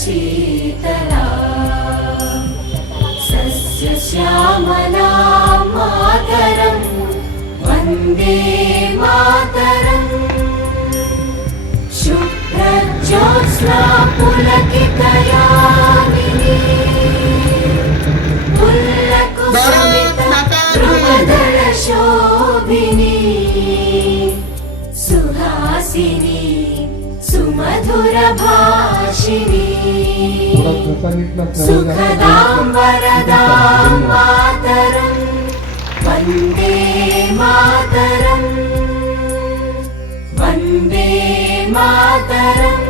शीतला सस्यश्यामला मातरं वन्दे मातरम् शुभ्रज्योत्स्ना पुलकितयामिनी पुल्लकुसुमितद्रुमदलशोभिनी सुहासिनी सुमधुरभाषिणी सुखदां वरदां मातरं वन्दे मातरम् वन्दे मातरम्।